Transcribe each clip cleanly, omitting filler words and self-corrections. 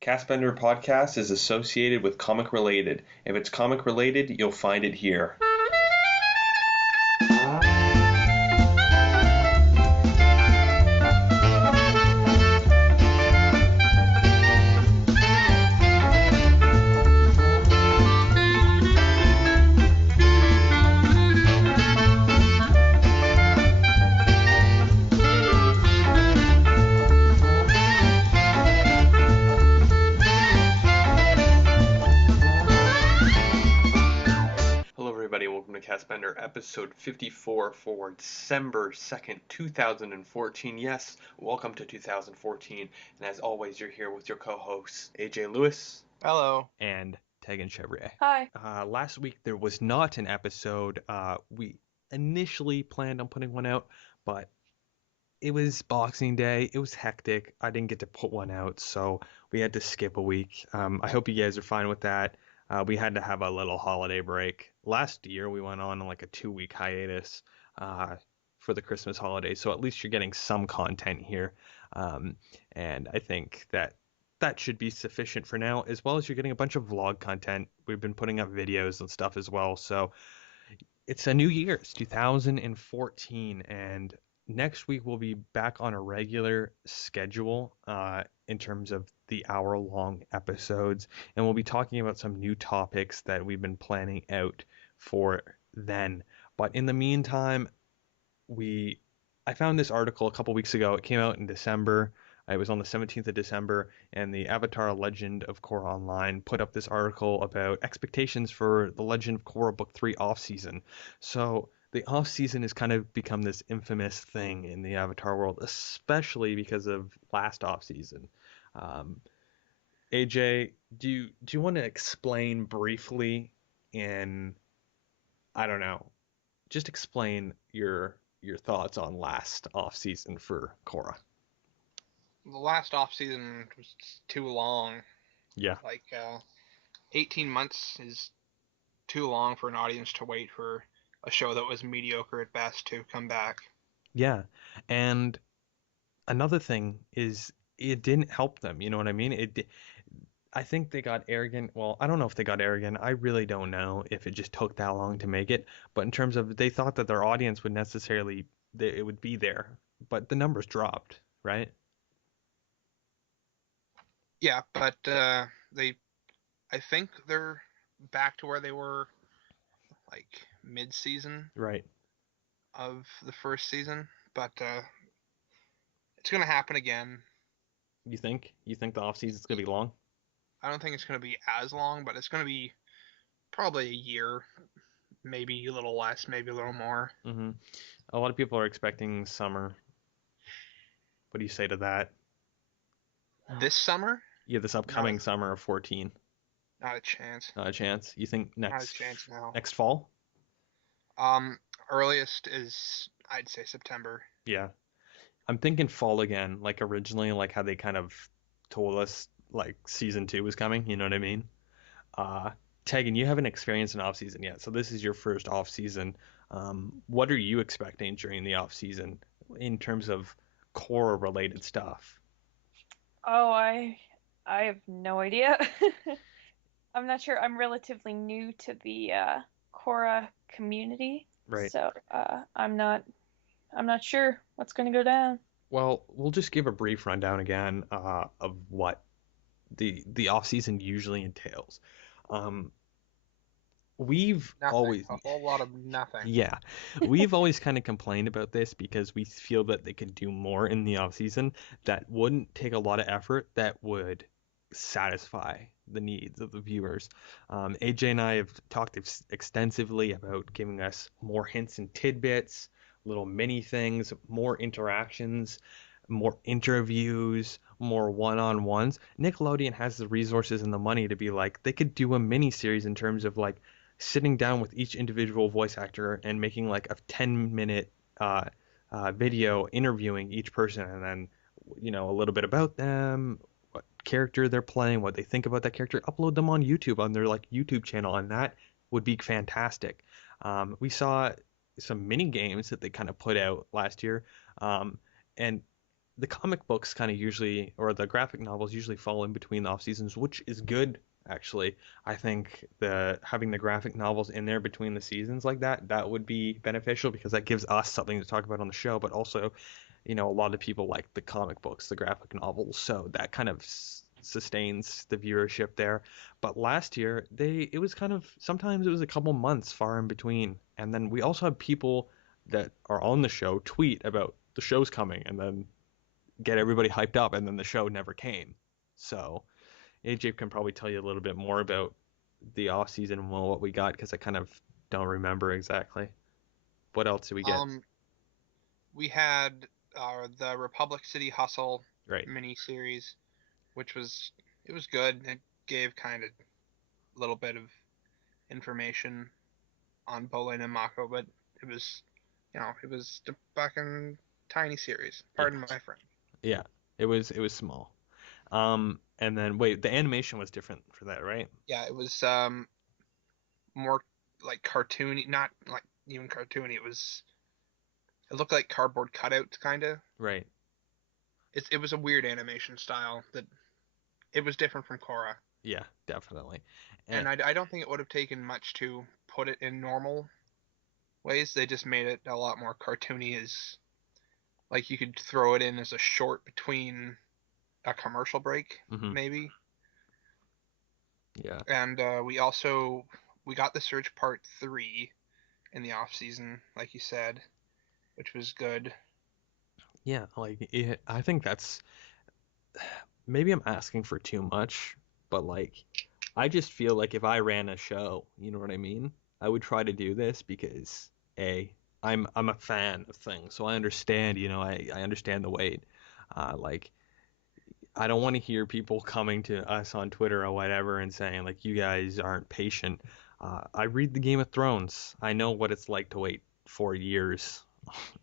Castbender Podcast is associated with Comic Related. If it's comic related, you'll find it here. Hello everybody, welcome to Castbender episode 54 for December 2nd, 2014. Yes, welcome to 2014. And as always, you're here with your co-hosts, AJ Lewis. Hello. And Tegan Chevrier. Hi. Last week there was not an episode. We initially planned on putting one out, but it was Boxing Day. It was hectic. I didn't get to put one out, so we had to skip a week. I hope you guys are fine with that. We had to have a little holiday break. Last year we went on like a 2-week hiatus for the Christmas holiday, so at least you're getting some content here. And I think that should be sufficient for now, as well as you're getting a bunch of vlog content. We've been putting up videos and stuff as well. So it's a new year. It's 2014, and next week we'll be back on a regular schedule in terms of the hour-long episodes, and we'll be talking about some new topics that we've been planning out for then. But in the meantime, I found this article a couple weeks ago. It came out in December. It was on the 17th of December, and the Avatar Legend of Korra Online put up this article about expectations for the Legend of Korra Book 3 off-season. So the off-season has kind of become this infamous thing in the Avatar world, especially because of last off-season. AJ, do you want to explain briefly I don't know, just explain your thoughts on last off-season for Korra? The last off season was too long. Yeah. 18 months is too long for an audience to wait for a show that was mediocre at best to come back. Yeah. And another thing is it didn't help them. You know what I mean? I think they got arrogant. Well, I don't know if they got arrogant. I really don't know if it just took that long to make it. But in terms of they thought that their audience would it would be there, but the numbers dropped, right? Yeah, but I think they're back to where they were mid-season Right. of the first season, but it's gonna happen again. You think? You think the off season's gonna be long? I don't think it's gonna be as long, but it's gonna be probably a year, maybe a little less, maybe a little more. Mm-hmm. A lot of people are expecting summer. What do you say to that? This summer? Yeah, this upcoming summer of 14. Not a chance. Not a chance. You think Not a chance now. next fall? Earliest is, I'd say, September. Yeah. I'm thinking fall again, like originally, like how they kind of told us like season 2 was coming, you know what I mean? Tegan, you haven't experienced an off season yet, so this is your first off season. What are you expecting during the off season in terms of Korra related stuff? Oh, I have no idea. I'm not sure. I'm relatively new to the Korra community, Right. so I'm not sure what's going to go down. Well, we'll just give a brief rundown again of what the off season usually entails. We've Nothing. always A whole lot of nothing. Yeah, we've always kind of complained about this because we feel that they could do more in the off season that wouldn't take a lot of effort, that would satisfy the needs of the viewers. AJ and I have talked extensively about giving us more hints and tidbits, little mini things, more interactions, more interviews, more one-on-ones. Nickelodeon has the resources and the money to be like, they could do a mini series in terms of like sitting down with each individual voice actor and making like a 10-minute video interviewing each person, and then a little bit about them, what character they're playing, what they think about that character, upload them on YouTube on their like YouTube channel, and that would be fantastic. We saw some mini games that they kind of put out last year, and the comic books kind of usually, or the graphic novels usually fall in between the off seasons, which is good actually. I think the having the graphic novels in there between the seasons like that would be beneficial because that gives us something to talk about on the show, but also, a lot of people like the comic books, the graphic novels, so that kind of sustains the viewership there. But last year, it was kind of sometimes it was a couple months far in between, and then we also have people that are on the show tweet about the show's coming and then get everybody hyped up, and then the show never came. So AJ can probably tell you a little bit more about the off season and what we got because I kind of don't remember exactly. What else did we get? We had the Republic City Hustle Right. mini series, which was good. It gave kind of a little bit of information on Bolin and Mako, but it was the fucking tiny series. Pardon my French. Yeah, it was small. And then wait, the animation was different for that, right? Yeah, it was more like cartoony, not like even cartoony. It looked like cardboard cutouts, kind of. Right. It was a weird animation style that it was different from Korra. Yeah, definitely. And I don't think it would have taken much to put it in normal ways. They just made it a lot more cartoony, as like you could throw it in as a short between a commercial break, maybe. Yeah. And we got the Surge Part 3 in the off season, like you said, which was good. Yeah, I think that's maybe I'm asking for too much, but like I just feel like if I ran a show, you know what I mean? I would try to do this because I'm a fan of things, so I understand, I understand the weight. Like I don't want to hear people coming to us on Twitter or whatever and saying like you guys aren't patient. I read the Game of Thrones. I know what it's like to wait 4 years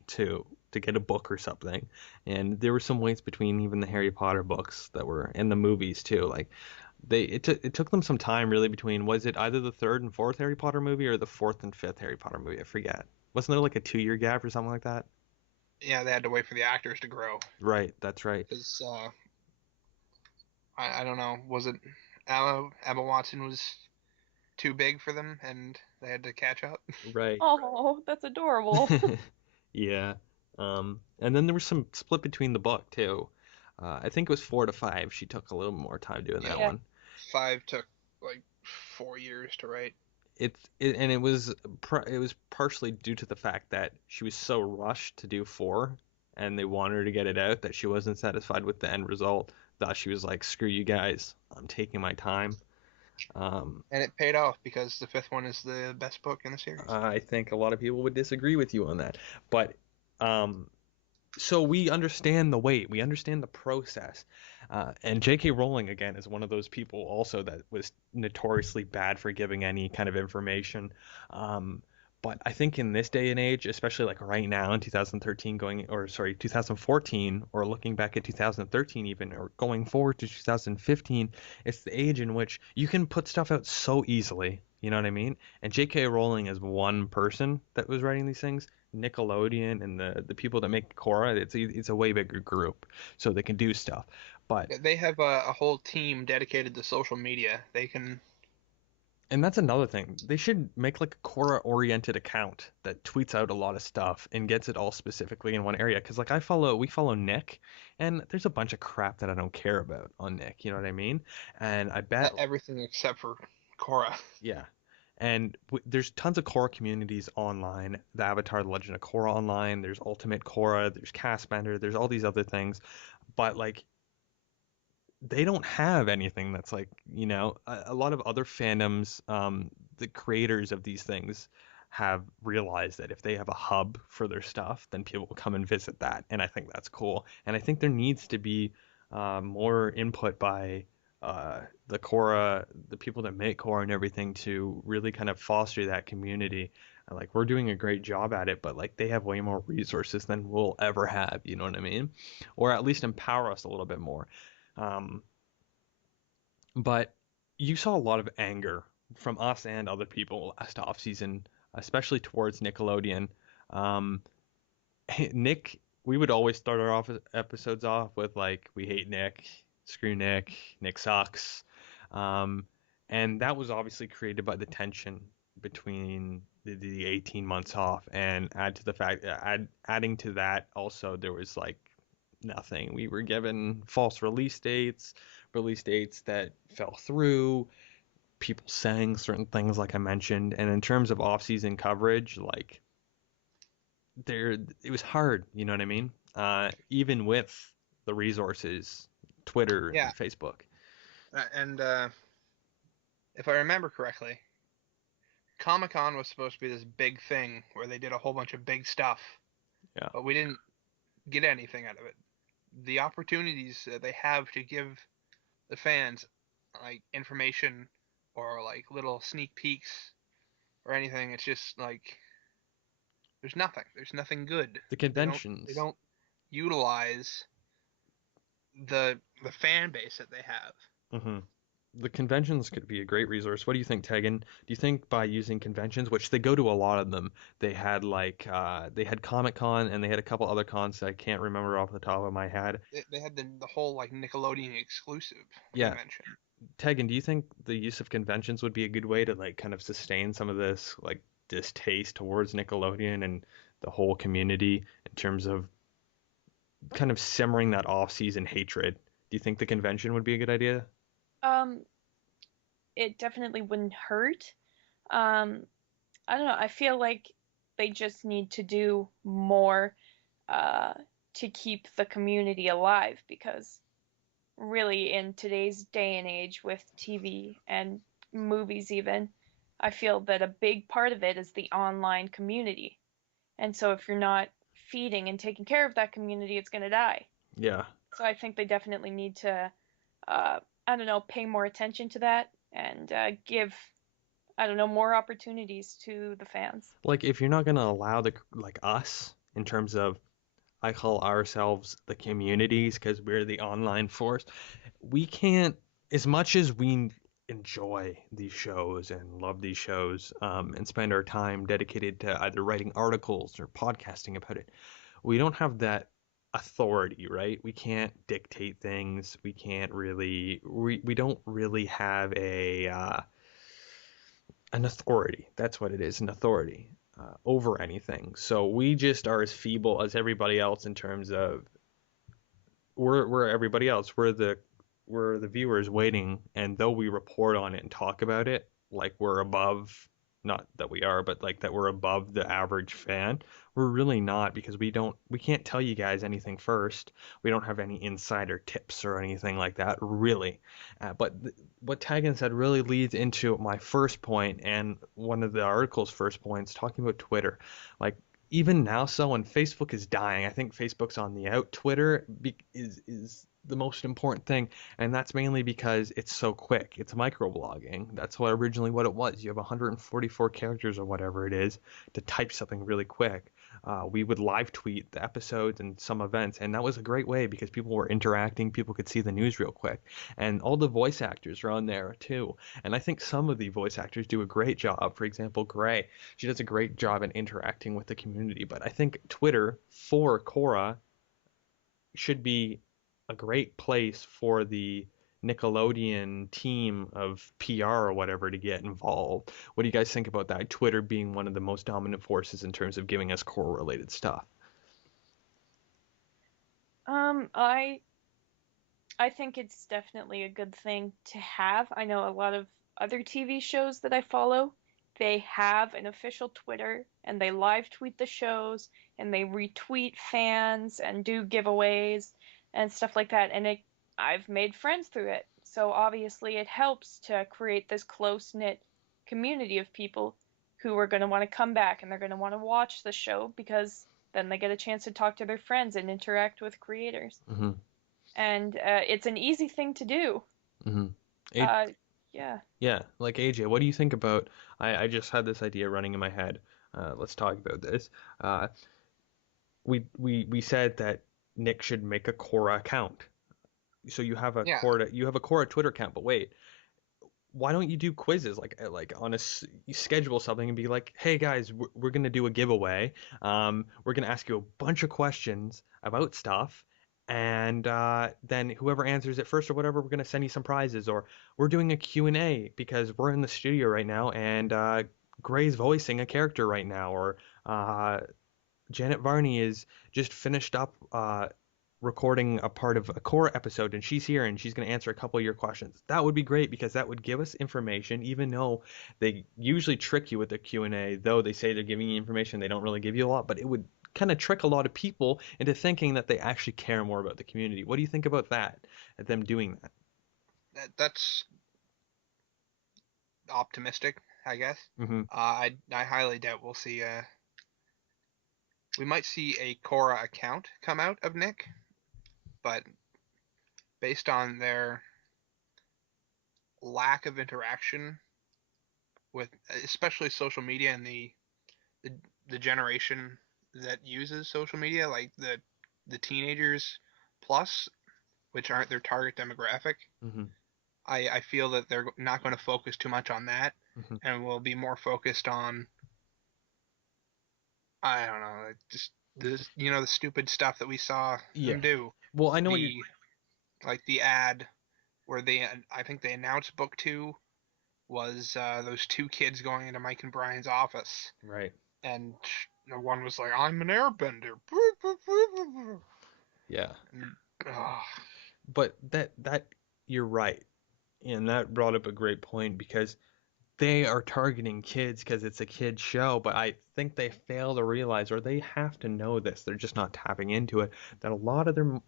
to get a book or something. And there were some waits between even the Harry Potter books that were in the movies too. Like it took them some time really between, was it either the third and fourth Harry Potter movie or the fourth and fifth Harry Potter movie? I forget. Wasn't there like a 2 year gap or something like that? Yeah, they had to wait for the actors to grow. Right, that's right. Because I don't know, was it Emma Watson was too big for them and they had to catch up? Right. Oh, that's adorable. Yeah. And then there was some split between the book too. I think it was 4 to 5. She took a little more time doing that one. 5 took like 4 years to write. It was partially due to the fact that she was so rushed to do 4, and they wanted her to get it out that she wasn't satisfied with the end result. Thus, she was like, "Screw you guys, I'm taking my time." And it paid off because the 5th one is the best book in the series. I think a lot of people would disagree with you on that, but so we understand the wait, we understand the process, and J.K. Rowling again is one of those people also that was notoriously bad for giving any kind of information. But I think in this day and age, especially like right now in 2014, or looking back at 2013 even, or going forward to 2015, it's the age in which you can put stuff out so easily. You know what I mean? And J.K. Rowling is one person that was writing these things. Nickelodeon and the people that make Korra, it's a way bigger group, so they can do stuff. But they have a whole team dedicated to social media. They can. And that's another thing. They should make like a Korra-oriented account that tweets out a lot of stuff and gets it all specifically in one area. Because like we follow Nick, and there's a bunch of crap that I don't care about on Nick. You know what I mean? And I bet everything except for Korra. Yeah. And there's tons of Korra communities online. The Avatar: The Legend of Korra online. There's Ultimate Korra. There's Castbender. There's all these other things. But like they don't have anything that's like, a lot of other fandoms, the creators of these things have realized that if they have a hub for their stuff, then people will come and visit that. And I think that's cool. And I think there needs to be more input by the Korra, the people that make Korra and everything, to really kind of foster that community. Like we're doing a great job at it, but like they have way more resources than we'll ever have, you know what I mean? Or at least empower us a little bit more. But you saw a lot of anger from us and other people last off season, especially towards Nickelodeon. Nick we would always start our episodes off with like, we hate Nick, screw Nick, Nick sucks. Um, and that was obviously created by the tension between the 18 months off, and adding to that also, there was like nothing. We were given false release dates that fell through. People saying certain things like I mentioned, and in terms of off-season coverage, like it was hard, you know what I mean? Even with the resources, Twitter Yeah, and Facebook. and if I remember correctly, Comic Con was supposed to be this big thing where they did a whole bunch of big stuff, Yeah. but we didn't get anything out of it. The opportunities that they have to give the fans like information or like little sneak peeks or anything, it's just like there's nothing. There's nothing good. The They conventions. don't utilize the fan base that they have. hmm The conventions could be a great resource. What do you think, Tegan? Do you think by using conventions, which they go to a lot of them, they had Comic Con and they had a couple other cons that I can't remember off the top of my head. They had the whole like Nickelodeon exclusive Yeah, convention. Tegan, do you think the use of conventions would be a good way to like kind of sustain some of this like distaste towards Nickelodeon and the whole community in terms of kind of simmering that off-season hatred? Do you think the convention would be a good idea? Um, it definitely wouldn't hurt. Um, I don't know. I feel like they just need to do more uh, to keep the community alive because really in today's day and age with TV and movies even, I feel that a big part of it is the online community. And so if you're not feeding and taking care of that community, it's going to die. Yeah. So I think they definitely need to, I don't know, pay more attention to that and give, I don't know, more opportunities to the fans. Like if you're not going to allow the like us in terms of I call ourselves the communities because we're the online force. We can't, as much as we enjoy these shows and love these shows, and spend our time dedicated to either writing articles or podcasting about it, we don't have that authority, right? We can't dictate things. We don't really have an authority. That's what it is, an authority over anything. So we just are as feeble as everybody else in terms of we're everybody else. We're the viewers waiting, and though we report on it and talk about it, like we're above, not that we are, but like that we're above the average fan, we're really not because we can't tell you guys anything first. We don't have any insider tips or anything like that, really. But what Tegan said really leads into my first point and one of the article's first points talking about Twitter. Like even now, so when Facebook is dying, I think Facebook's on the out. Twitter is the most important thing, and that's mainly because it's so quick. It's microblogging. That's originally what it was. You have 144 characters or whatever it is to type something really quick. We would live tweet the episodes and some events, and that was a great way because people were interacting. People could see the news real quick, and all the voice actors are on there too. And I think some of the voice actors do a great job. For example, Gray, she does a great job in interacting with the community. But I think Twitter for Korra should be a great place for the Nickelodeon team of PR or whatever to get involved. What do you guys think about that? Twitter being one of the most dominant forces in terms of giving us Korra related stuff. Um, I I think it's definitely a good thing to have. I know a lot of other TV shows that I follow, they have an official Twitter and they live tweet the shows and they retweet fans and do giveaways and stuff like that. And I've made friends through it. So obviously it helps to create this close-knit community of people who are going to want to come back and they're going to want to watch the show because then they get a chance to talk to their friends and interact with creators. Mm-hmm. And it's an easy thing to do. Mm-hmm. Uh, yeah. Yeah, like AJ, what do you think about? I just had this idea running in my head. Let's talk about this. Uh, we said that Nick should make a Korra account. So you have a Yeah. Korra Twitter account, but wait, why don't you do quizzes like on you schedule something and be like, hey guys, we're gonna do a giveaway. We're gonna ask you a bunch of questions about stuff, and then whoever answers it first or whatever, we're gonna send you some prizes. Or we're doing a Q&A because we're in the studio right now, and Gray's voicing a character right now, or uh, Janet Varney is just finished up recording a part of a core episode, and she's here and she's going to answer a couple of your questions. That would be great because that would give us information, even though they usually trick you with the Q&A. Though they say they're giving you information, they don't really give you a lot, but it would kind of trick a lot of people into thinking that they actually care more about the community. What do you think about that, them doing that? That's optimistic, I guess. Mm-hmm. I highly doubt we'll see we might see a Korra account come out of Nick, but based on their lack of interaction with especially social media and the, the generation that uses social media, like the teenagers plus, which aren't their target demographic, Mm-hmm. I feel that they're not going to focus too much on that, Mm-hmm. and will be more focused on, I don't know, like just the stupid stuff that we saw Yeah. them do. Well, I know what you. The like the ad where I think they announced book two was those two kids going into Mike and Brian's office, Right. and the one was like, "I'm an airbender." Yeah. And, ugh. But that you're right, and that brought up a great point because they are targeting kids because it's a kid show, but I think they fail to realize, or they have to know this, they're just not tapping into it, that a lot of their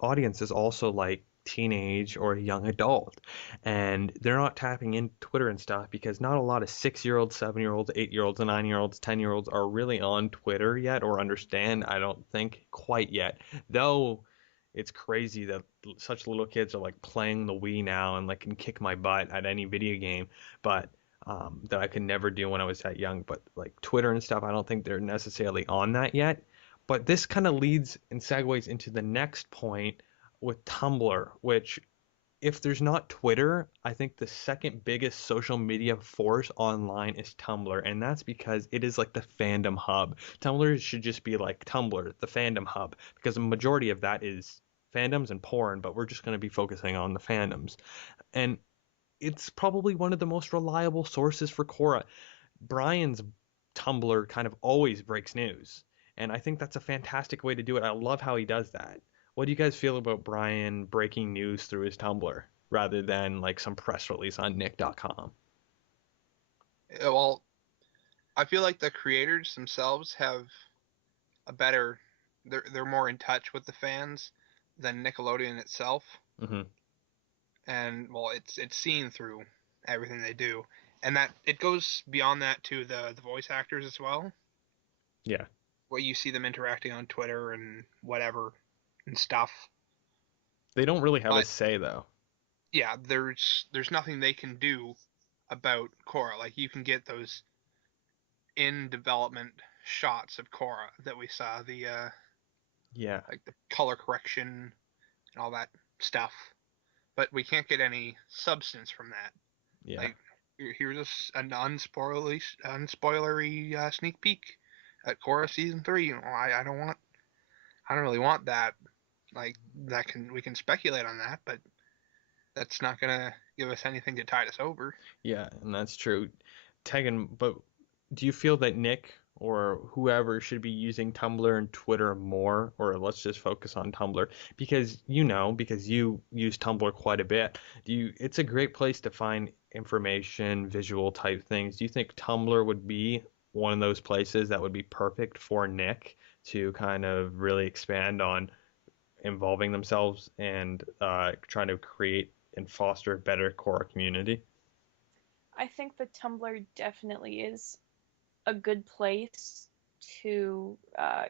audience is also like teenage or young adult, and they're not tapping in Twitter and stuff because not a lot of 6-year-olds, 7-year-olds, 8-year-olds, and 9-year-olds, 10-year-olds are really on Twitter yet or understand. I don't think quite yet, though. It's crazy that such little kids are like playing the Wii now and like can kick my butt at any video game, but that I could never do when I was that young. But like Twitter and stuff, I don't think they're necessarily on that yet. But this kind of leads and segues into the next point with Tumblr, which, if there's not Twitter, I think the second biggest social media force online is Tumblr, and that's because it is like the fandom hub. Tumblr should just be like Tumblr, the fandom hub, because the majority of that is fandoms and porn, but we're just going to be focusing on the fandoms. And it's probably one of the most reliable sources for Korra. Brian's Tumblr kind of always breaks news, and I think that's a fantastic way to do it. I love how he does that. What do you guys feel about Brian breaking news through his Tumblr rather than like some press release on Nick.com? Well, I feel like the creators themselves have a better, they're more in touch with the fans than Nickelodeon itself, Mm-hmm. and well, it's seen through everything they do, and that it goes beyond that to the voice actors as well. Yeah. Where you see them interacting on Twitter and whatever and stuff. They don't really have a But say though. yeah, there's nothing they can do about Korra. Like you can get those in development shots of Korra that we saw, the Yeah. like the color correction and all that stuff, but we can't get any substance from that. Yeah. Like here's an unspoilery sneak peek at Korra season 3. I don't really want that. Like we can speculate on that, but that's not gonna give us anything to tide us over. Yeah, and that's true. Tegan, but do you feel that Nick or whoever should be using Tumblr and Twitter more, or let's just focus on Tumblr because because you use Tumblr quite a bit. It's a great place to find information, visual type things. Do you think Tumblr would be one of those places that would be perfect for Nick to kind of really expand on involving themselves and trying to create and foster a better core community? I think that Tumblr definitely is a good place to, I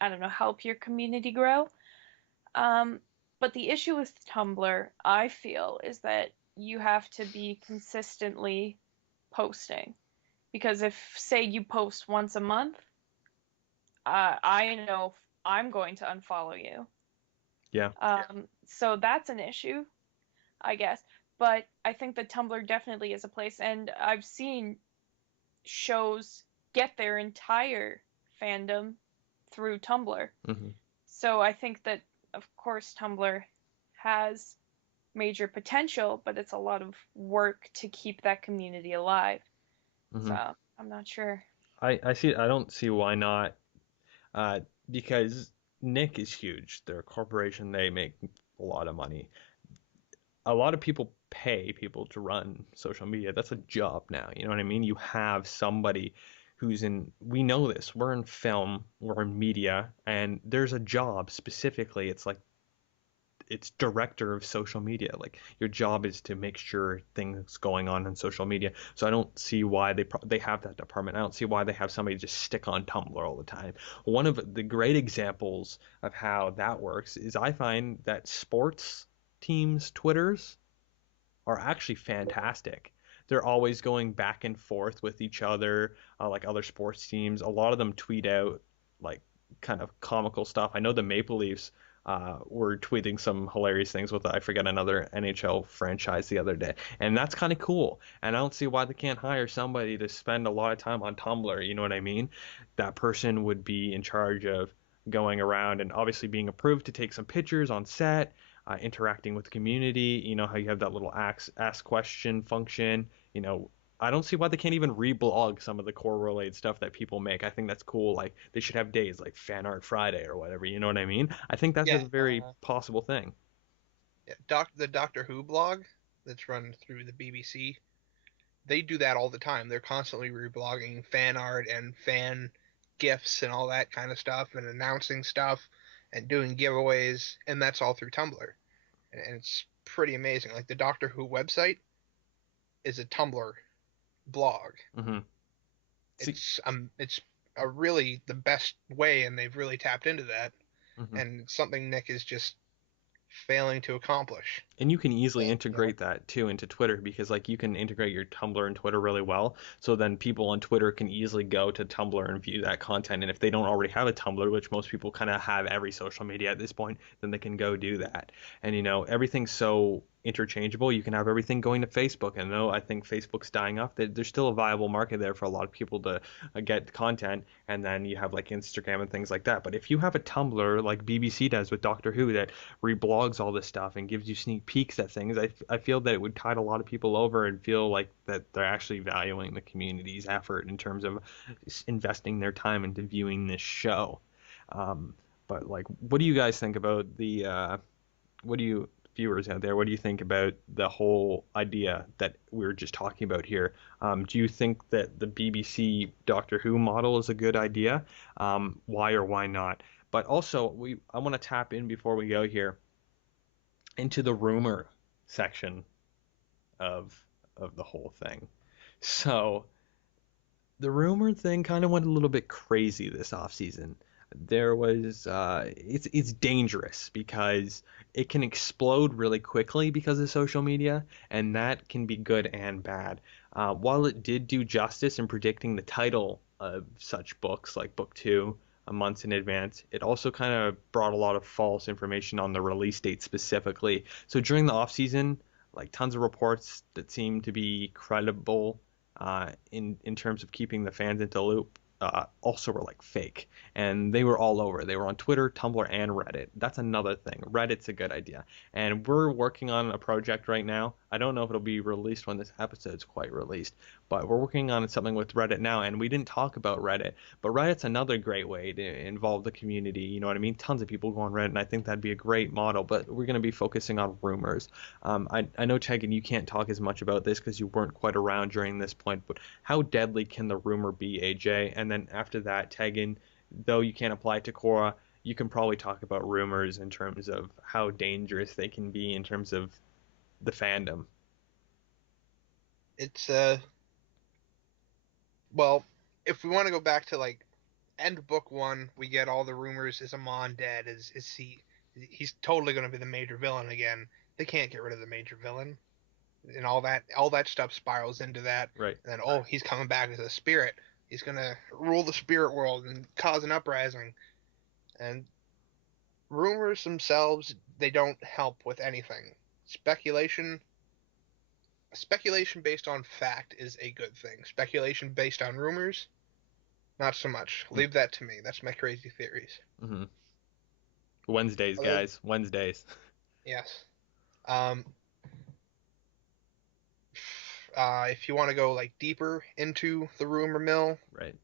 don't know, help your community grow. Um, but the issue with Tumblr, I feel, is that you have to be consistently posting. Because if, say, you post once a month, I know I'm going to unfollow you. Yeah. So that's an issue, I guess. but I think that Tumblr definitely is a place, and I've seen shows get their entire fandom through Tumblr. Hmm. So I think that, of course, Tumblr has major potential, but it's a lot of work to keep that community alive. So Hmm. I'm not sure. I don't see why not. Uh, because Nick is huge. They're a corporation. They make a lot of money. A lot of people pay people to run social media. That's a job now. You know what I mean? You have somebody who's in, we know this. We're in film, we're in media, and there's a job specifically. It's like, it's director of social media. Like your job is to make sure things going on social media. So I don't see why they have that department. I don't see why they have somebody just stick on Tumblr all the time. One of the great examples of how that works is I find that sports teams Twitters are actually fantastic. They're always going back and forth with each other, like other sports teams. A lot of them tweet out like kind of comical stuff. I know the Maple Leafs were tweeting some hilarious things with I forget another NHL franchise the other day, and that's kind of cool. And I don't see why they can't hire somebody to spend a lot of time on Tumblr. You know what I mean? That person would be in charge of going around and obviously being approved to take some pictures on set, interacting with the community. You know how you have that little ask question function. You know, I don't see why they can't even reblog some of the core related stuff that people make. I think that's cool. Like they should have days like Fan Art Friday or whatever. You know what I mean? I think that's a Yeah, very possible thing. yeah. The Doctor Who blog that's run through the BBC, they do that all the time. They're constantly reblogging fan art and fan gifs and all that kind of stuff, and announcing stuff and doing giveaways, and that's all through Tumblr. And it's pretty amazing. Like the Doctor Who website is a Tumblr blog. Hmm. See, It's a really the best way, and they've really tapped into that, mhm. and it's something Nick is just failing to accomplish. And you can easily You know, integrate that too into Twitter because like you can integrate your Tumblr and Twitter really well. So then people on Twitter can easily go to Tumblr and view that content. And if they don't already have a Tumblr, which most people kind of have every social media at this point, then they can go do that. And you know, everything's so interchangeable. You can have everything going to Facebook. And though I think Facebook's dying off, there's still a viable market there for a lot of people to get content. And then you have like Instagram and things like that. But if you have a Tumblr like BBC does with Doctor Who that reblogs all this stuff and gives you sneak peeks at things, I feel that it would tide a lot of people over and feel like that they're actually valuing the community's effort in terms of investing their time into viewing this show. Um, but like, what do you guys think about what do you viewers out there, what do you think about the whole idea that we were just talking about here? Do you think that the BBC Doctor Who model is a good idea? Why or why not? But also, I want to tap in before we go here into the rumor section of the whole thing. So the rumor thing kind of went a little bit crazy this off season. There was it's dangerous because it can explode really quickly because of social media, and that can be good and bad. While it did do justice in predicting the title of such books like book two months in advance, it also kind of brought a lot of false information on the release date specifically. So during the off season, like tons of reports that seem to be credible in terms of keeping the fans into loop also were like fake, and they were all over. They were on Twitter, Tumblr, and Reddit. That's another thing. Reddit's a good idea, and we're working on a project right now. I don't know if it'll be released when this episode's quite released, but we're working on something with Reddit now, and we didn't talk about Reddit, but Reddit's another great way to involve the community. You know what I mean? Tons of people go on Reddit, and I think that'd be a great model. But we're going to be focusing on rumors. I know, Tegan, you can't talk as much about this because you weren't quite around during this point, but how deadly can the rumor be, AJ? And then after that, Tegan, though you can't apply it to Korra, you can probably talk about rumors in terms of how dangerous they can be in terms of the fandom. it's well, if we want to go back to like end book one, we get all the rumors: is Amon dead? Is he's totally going to be the major villain again? They can't get rid of the major villain, and all that stuff spirals into that. Right. And then he's coming back as a spirit. He's going to rule the spirit world and cause an uprising. And rumors themselves, they don't help with anything. Speculation speculation based on fact is a good thing. Speculation based on rumors, not so much. Leave that to me. That's my crazy theories. Mm-hmm. Wednesdays, Although, guys. Wednesdays. yes. Um, if you want to go like deeper into the rumor mill, Right.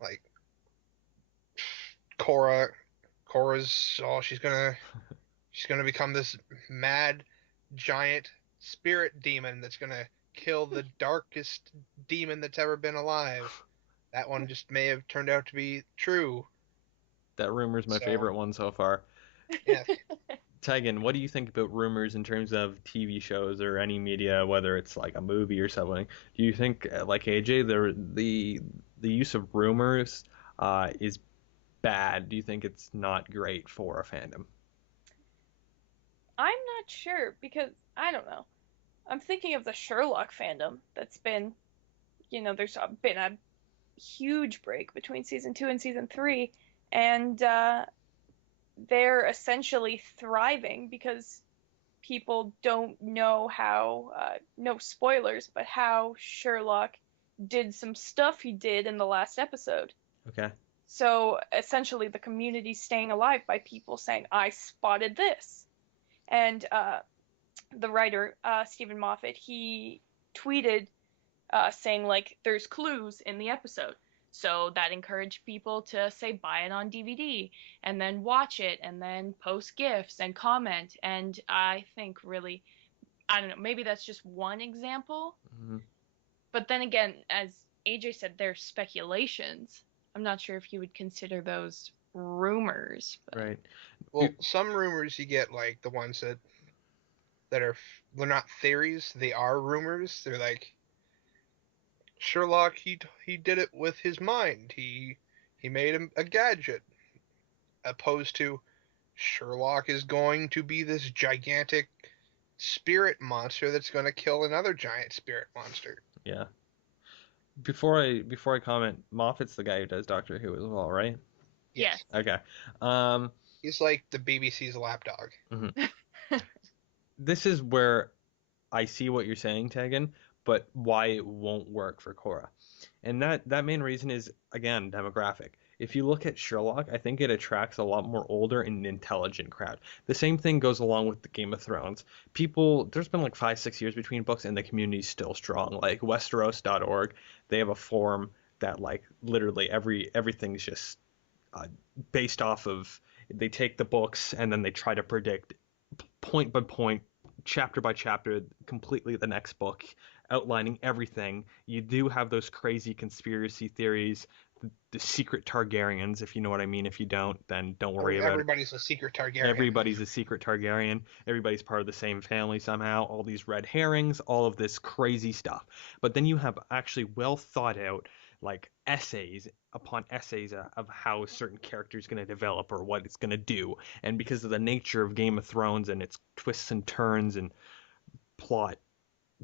like Korra's she's gonna become this mad giant spirit demon that's gonna kill the darkest demon that's ever been alive. That one just may have turned out to be true. That rumor's my So favorite one so far. yeah, Tegan, what do you think about rumors in terms of TV shows or any media, whether it's like a movie or something? Do you think, like AJ, the use of rumors is bad? Do you think it's not great for a fandom? I'm not sure because I don't know. I'm thinking of the Sherlock fandom that's been, there's been a huge break between season 2 and season 3, and they're essentially thriving because people don't know how, no spoilers, but how Sherlock did some stuff he did in the last episode. Okay. So essentially, the community's staying alive by people saying, I spotted this. And the writer, Stephen Moffat, he tweeted saying, like, there's clues in the episode. So that encouraged people to say buy it on DVD and then watch it and then post GIFs and comment. And I think really, I don't know, maybe that's just one example. Hmm. But then again, as AJ said, they're speculations. I'm not sure if you would consider those rumors. But... Right. well, some rumors you get like the ones that are they're not theories, they are rumors. They're like Sherlock, he did it with his mind. He made a gadget, opposed to Sherlock is going to be this gigantic spirit monster that's going to kill another giant spirit monster. Yeah. Before I comment, Moffat's the guy who does Doctor Who as well, right? Yes. Okay. Um, He's like the BBC's lapdog. mhm. This is where I see what you're saying, Tegan, but why it won't work for Korra. And that main reason is again demographic. If you look at Sherlock, I think it attracts a lot more older and intelligent crowd. The same thing goes along with the Game of Thrones. People, there's been like 5, 6 years between books, and the community's still strong. Like Westeros.org, they have a forum that like literally everything's just uh, based off of. They take the books and then they try to predict point by point, chapter by chapter, completely the next book, outlining everything. You do have those crazy conspiracy theories, the secret Targaryens, if you know what I mean. If you don't, then don't worry about it. Everybody's a secret Targaryen. Everybody's a secret Targaryen. Everybody's part of the same family somehow. All these red herrings, all of this crazy stuff. But then you have actually well thought out, like essays upon essays of how a certain character is going to develop or what it's going to do. And because of the nature of Game of Thrones and its twists and turns and plot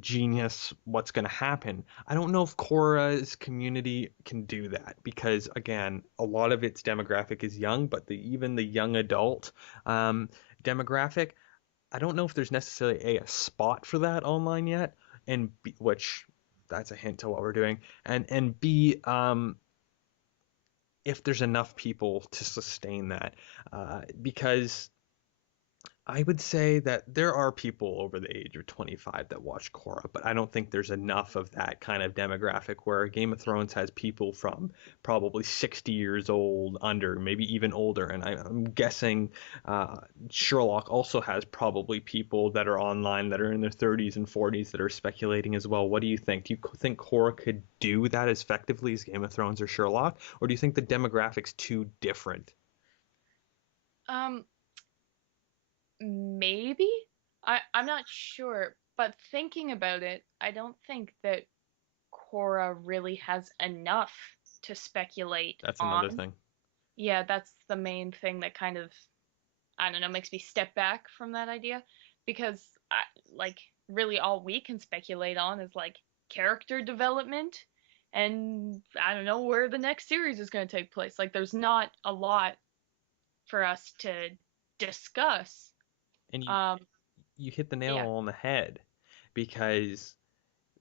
genius, what's going to happen. I don't know if Korra's community can do that because, again, a lot of its demographic is young, but even the young adult demographic, I don't know if there's necessarily a spot for that online yet, and B, which that's a hint to what we're doing, and B, if there's enough people to sustain that, because I would say that there are people over the age of 25 that watch Korra, but I don't think there's enough of that kind of demographic where Game of Thrones has people from probably 60 years old under, maybe even older. And I'm guessing Sherlock also has probably people that are online that are in their 30s and 40s that are speculating as well. What do you think? Do you think Korra could do that as effectively as Game of Thrones or Sherlock? Or do you think the demographic's too different? Um, Maybe. I'm not sure, but thinking about it, I don't think that Korra really has enough to speculate That's another on. thing. Yeah, that's the main thing that kind of, I don't know, makes me step back from that idea because like really all we can speculate on is like character development and I don't know where the next series is going to take place. Like there's not a lot for us to discuss. And Um, you hit the nail yeah. on the head because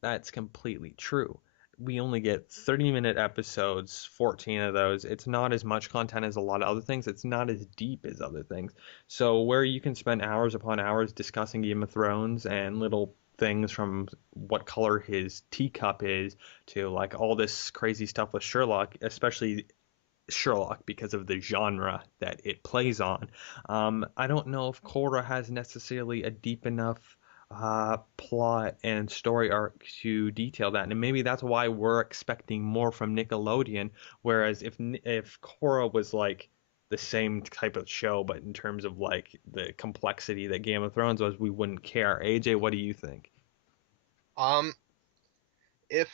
that's completely true. We only get 30-minute episodes, 14 of those. It's not as much content as a lot of other things. It's not as deep as other things. So where you can spend hours upon hours discussing Game of Thrones and little things from what color his teacup is to like all this crazy stuff with Sherlock, especially Sherlock because of the genre that it plays on. I don't know if Korra has necessarily a deep enough plot and story arc to detail that, and maybe that's why we're expecting more from Nickelodeon. Whereas if Korra was like the same type of show, but in terms of like the complexity that Game of Thrones was, we wouldn't care. AJ, what do you think? Um, if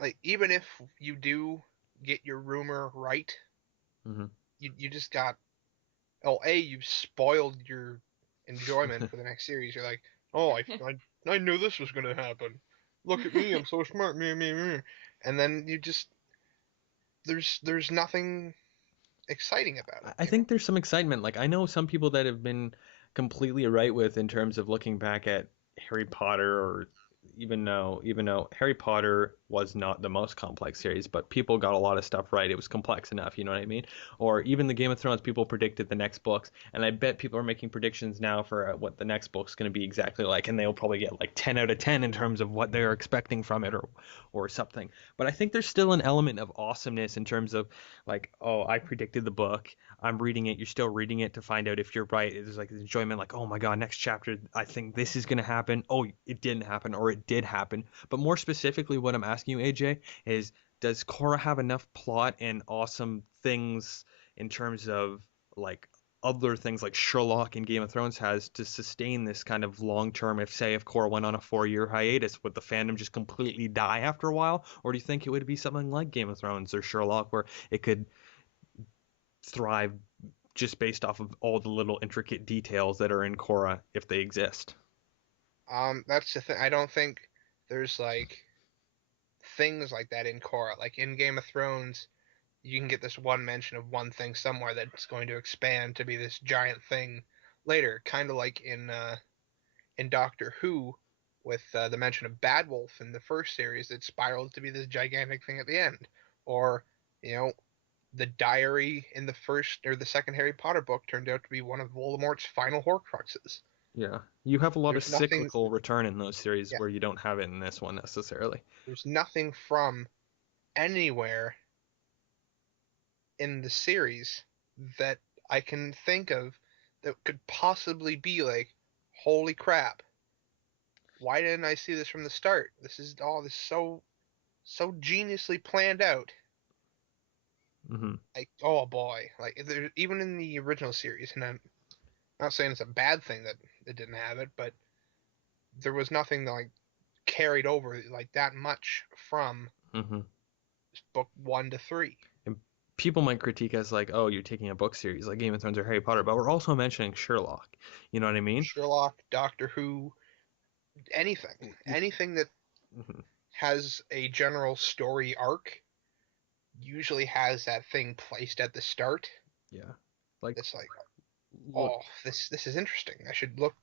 like even if you do get your rumor right, Hmm. you just got you've spoiled your enjoyment for the next series. You're like, oh, I knew this was gonna happen. Look at me, I'm so smart, me, me, me. And then you just there's nothing exciting about I it. think there's some excitement. Like I know some people that have been completely right with in terms of looking back at Harry Potter, or even though Harry Potter was not the most complex series, but people got a lot of stuff right. It was complex enough, you know what I mean? Or even the Game of Thrones, people predicted the next books, and I bet people are making predictions now for what the next book's going to be exactly like, and they'll probably get like 10 out of 10 in terms of what they're expecting from it, or something. But I think there's still an element of awesomeness in terms of like, oh, I predicted the book. I'm reading it. You're still reading it to find out if you're right. There's like this enjoyment, like, oh my god, next chapter, I think this is gonna happen. Oh, it didn't happen, or it did happen. But more specifically, what I'm asking you, AJ, is does Korra have enough plot and awesome things in terms of like other things like Sherlock and Game of Thrones has to sustain this kind of long term? If Korra went on a 4-year hiatus, would the fandom just completely die after a while, or do you think it would be something like Game of Thrones or Sherlock where it could thrive just based off of all the little intricate details that are in Korra if they exist? That's the thing. I don't think there's like things like that in Korra. Like in Game of Thrones, you can get this one mention of one thing somewhere that's going to expand to be this giant thing later, kind of like in Doctor Who, with the mention of Bad Wolf in the first series that spiraled to be this gigantic thing at the end, or you know the diary in the first or the second Harry Potter book turned out to be one of Voldemort's final Horcruxes. Yeah. You have a lot of There's nothing, cyclical return in those series yeah, where you don't have it in this one necessarily. there's nothing from anywhere in the series that I can think of that could possibly be like, holy crap, why didn't I see this from the start? This so geniusly planned out. Hmm. Like, oh boy, like even in the original series, and I'm not saying it's a bad thing that it didn't have it, but there was nothing that like carried over like that much from Hmm. book 1 to 3. And people might critique us like, oh, you're taking a book series like Game of Thrones or Harry Potter, but we're also mentioning Sherlock. You know what I mean? Sherlock, Doctor Who, anything that Hmm. has a general story arc usually has that thing placed at the start. Yeah. Like, It's like, look, oh, this is interesting. I should look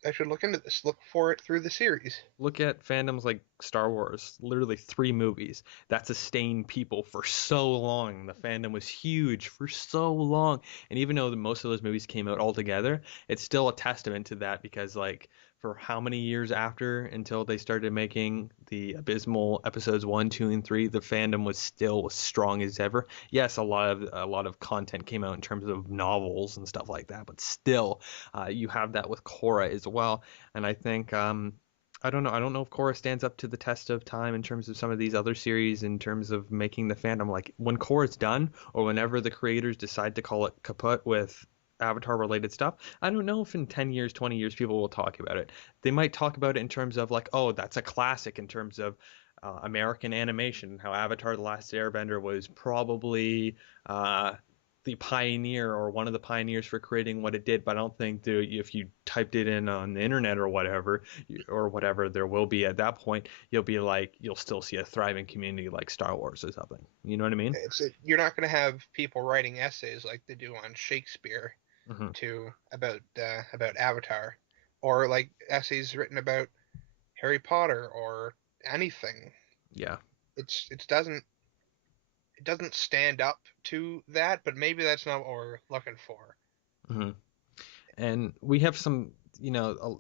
into this. Look for it through the series. look at fandoms like Star Wars, literally 3 movies that sustained people for so long. The fandom was huge for so long. And even though most of those movies came out all together, it's still a testament to that because, like, for how many years after until they started making the abysmal episodes 1, 2, and 3, the fandom was still as strong as ever. Yes, a lot of content came out in terms of novels and stuff like that, but still, you have that with Korra as well. And I think I don't know. I don't know if Korra stands up to the test of time in terms of some of these other series in terms of making the fandom like when Korra's done or whenever the creators decide to call it kaput with Avatar related stuff. I don't know if in 10 years, 20 years people will talk about it. They might talk about it in terms of like, oh, that's a classic in terms of American animation, how Avatar: The Last Airbender was probably the pioneer or one of the pioneers for creating what it did. But I don't think if you typed it in on the internet or whatever there will be at that point, you'll still see a thriving community like Star Wars or something. You know what I mean? You're not going to have people writing essays like they do on Shakespeare Hmm. to about Avatar, or like essays written about Harry Potter or anything. Yeah. It doesn't stand up to that, but maybe that's not what we're looking for. Hmm. And we have some,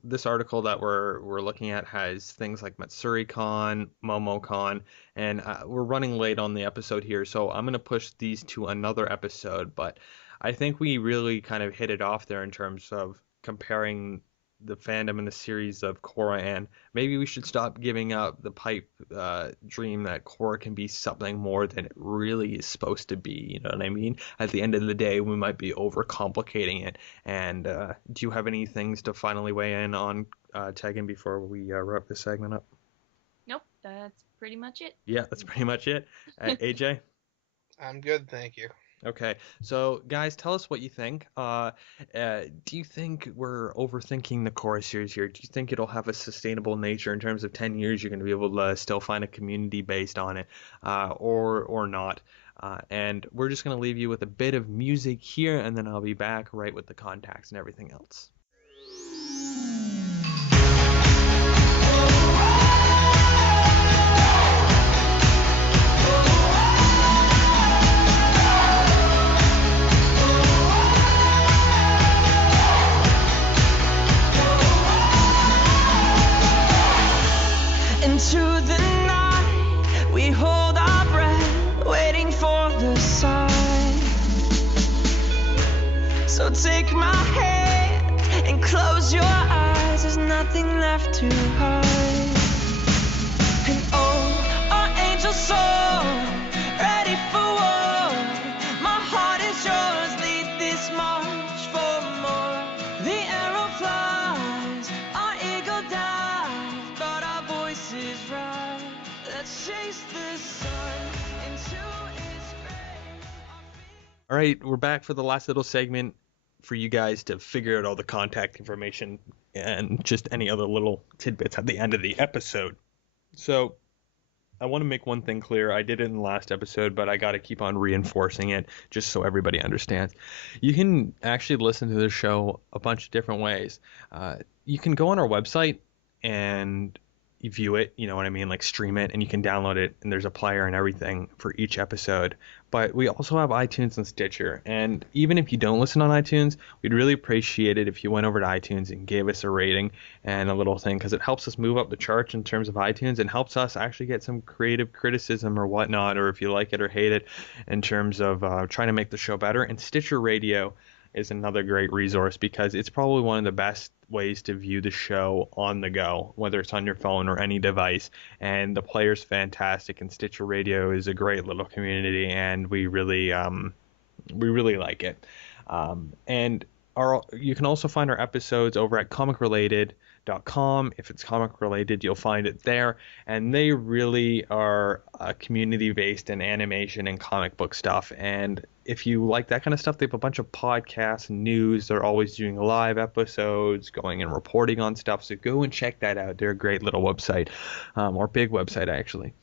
this article that we're looking at has things like Matsuri-con, Momo-con, and we're running late on the episode here, so I'm gonna push these to another episode. But I think we really kind of hit it off there in terms of comparing the fandom and the series of Korra, and maybe we should stop giving up the pipe dream that Korra can be something more than it really is supposed to be. You know what I mean? At the end of the day, we might be overcomplicating it. And do you have any things to finally weigh in on, Tegan, before we wrap this segment up? Nope, that's pretty much it. Yeah, that's pretty much it. AJ? I'm good, thank you. Okay, so guys, tell us what you think. Do you think we're overthinking the Korra series here? Do you think it'll have a sustainable nature in terms of 10 years? You're going to be able to still find a community based on it, or not? And we're just going to leave you with a bit of music here, and then I'll be back right with the contacts and everything else. Into the night, we hold our breath, waiting for the sign. So take my hand and close your eyes, there's nothing left to hide. And oh, our angel soul, ready for war. My heart is yours, lead this march for more. The arrow flies, our eagle dies, but our voice is right. Let's chase the sun into its grave. All right, we're back for the last little segment for you guys to figure out all the contact information and just any other little tidbits at the end of the episode. So I want to make one thing clear. I did it in the last episode, but I got to keep on reinforcing it just so everybody understands. You can actually listen to the show a bunch of different ways. You can go on our website and you view it, you know what I mean, like stream it, and you can download it, and there's a player and everything for each episode. But we also have iTunes and Stitcher, and even if you don't listen on iTunes, we'd really appreciate it if you went over to iTunes and gave us a rating and a little thing, because it helps us move up the charts in terms of iTunes and helps us actually get some creative criticism or whatnot, or if you like it or hate it, in terms of trying to make the show better. And Stitcher Radio is another great resource because it's probably one of the best ways to view the show on the go, whether it's on your phone or any device. And the player's fantastic, and Stitcher Radio is a great little community, and we really like it. And you can also find our episodes over at comicrelated.com. If it's comic related, you'll find it there, and they really are community based in animation and comic book stuff. And if you like that kind of stuff, they have a bunch of podcasts and news. They're always doing live episodes, going and reporting on stuff, so go and check that out. They're a great little website, or big website actually.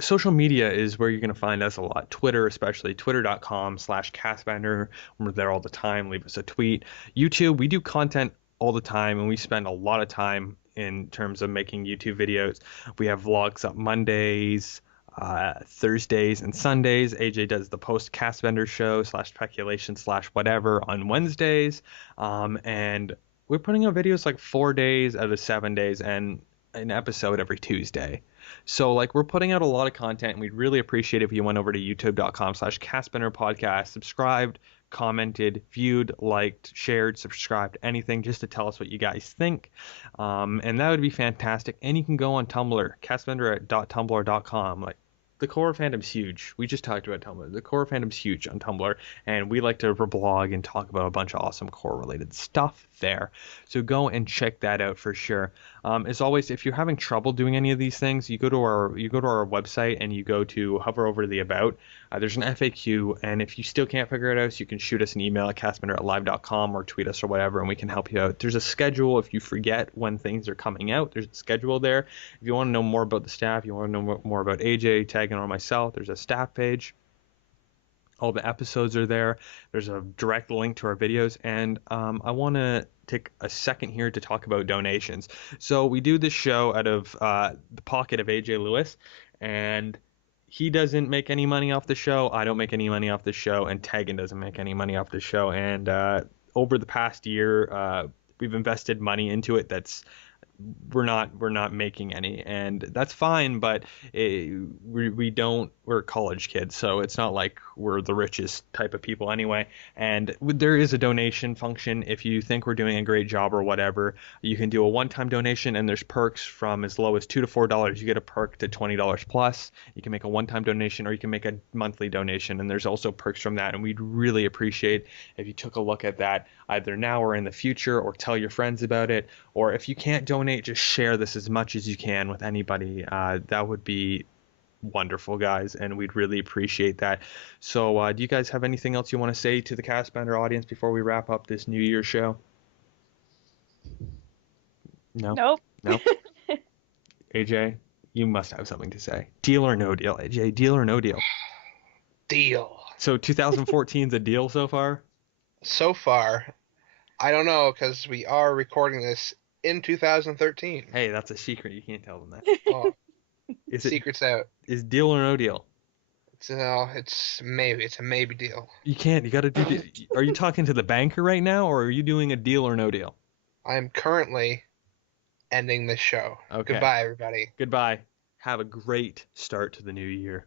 Social media is where you're going to find us a lot. Twitter, especially twitter.com/castbender. We're there all the time. Leave us a tweet. YouTube, we do content all the time, and we spend a lot of time in terms of making YouTube videos. We have vlogs up Mondays, Thursdays, and Sundays. AJ does the post Castbender show /speculation/ whatever on Wednesdays. And we're putting out videos like 4 days out of 7 days and an episode every Tuesday. So like, we're putting out a lot of content, and we'd really appreciate it if you went over to youtube.com/Castbender podcast, subscribed, commented, viewed, liked, shared, subscribed, anything, just to tell us what you guys think. And that would be fantastic. And you can go on Tumblr, castbender.tumblr.com. Like, the Korra fandom's huge. We just talked about Tumblr. The Korra fandom's huge on Tumblr, and we like to blog and talk about a bunch of awesome Korra related stuff there. So go and check that out for sure. As always, if you're having trouble doing any of these things, you go to our website and you go to hover over to the about. There's an FAQ, and if you still can't figure it out, so you can shoot us an email at castbender@live.com or tweet us or whatever, and we can help you out. There's a schedule if you forget when things are coming out. There's a schedule there. If you want to know more about the staff, you want to know more about AJ, Tegan, or myself, there's a staff page. All the episodes are there. There's a direct link to our videos. And I want to take a second here to talk about donations. So we do this show out of the pocket of AJ Lewis, and he doesn't make any money off the show. I don't make any money off the show, and Tegan doesn't make any money off the show. And over the past year, we've invested money into it we're not making any, and that's fine, but we're college kids, so it's not like we're the richest type of people anyway. And there is a donation function. If you think we're doing a great job or whatever, you can do a one-time donation, and there's perks from as low as $2 to $4. You get a perk to $20 plus. You can make a one-time donation, or you can make a monthly donation, and there's also perks from that. And we'd really appreciate if you took a look at that either now or in the future, or tell your friends about it. Or if you can't donate, just share this as much as you can with anybody. That would be wonderful, guys, and we'd really appreciate that. So do you guys have anything else you want to say to the Castbender audience before we wrap up this New Year's show? No? Nope. No? AJ, you must have something to say. Deal or no deal, AJ? Deal or no deal? Deal. So 2014's a deal so far? So far, I don't know, because we are recording this in 2013. Hey, that's a secret. You can't tell them that. Oh, Is it secret's out. is deal or no deal? It's maybe. It's a maybe deal. You can't. You got to do. Are you talking to the banker right now, or are you doing a deal or no deal? I'm currently ending this show. Okay. Goodbye, everybody. Goodbye. Have a great start to the new year.